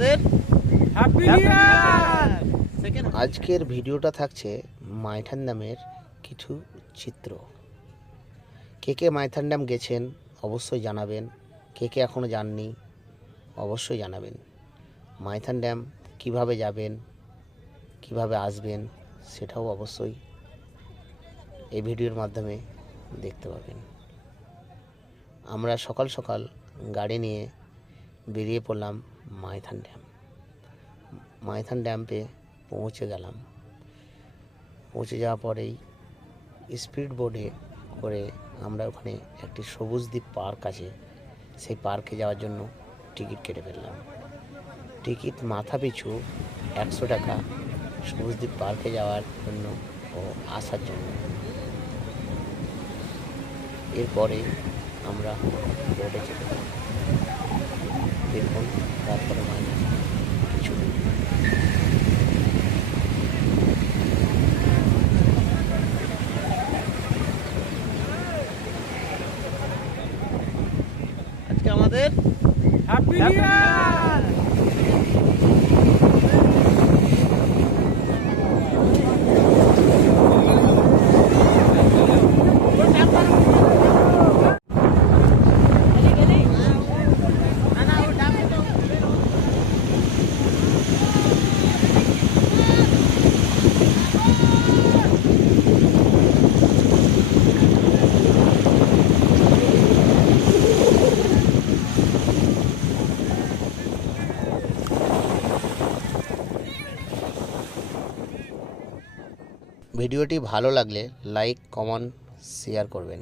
আমাদের happy new year. আজকের ভিডিওটা থাকছে মাইথন ড্যামের কিছু চিত্র। কে কে মাইথন ড্যাম গেছেন অবশ্যই জানাবেন, কে কে এখনও যাননি অবশ্যই জানাবেন। মাইথন ড্যাম কিভাবে যাবেন, কিভাবে আসবেন সেটাও অবশ্যই এই ভিডিওর মাধ্যমে দেখতে পাবেন। আমরা সকাল সকাল গাড়ি নিয়ে বেরিয়ে পড়লাম মাইথন ড্যাম। মাইথন ড্যামে পৌঁছে গেলাম। পৌঁছে যাওয়ার পরেই স্পিড বোটে করে আমরা ওখানে একটি সবুজদ্বীপ পার্ক আছে, সেই পার্কে যাওয়ার জন্য টিকিট কেটে ফেললাম। টিকিট মাথা পিছু 100 টাকা সবুজদ্বীপ পার্কে যাওয়ার জন্য ও আসার জন্য। এরপরে আমরা বোটে চেপে দেখুন, তারপরে কিছু আজকে আমাদের হ্যাপি নিউ ইয়ার। ভিডিওটি ভালো লাগলে লাইক, কমেন্ট, শেয়ার করবেন।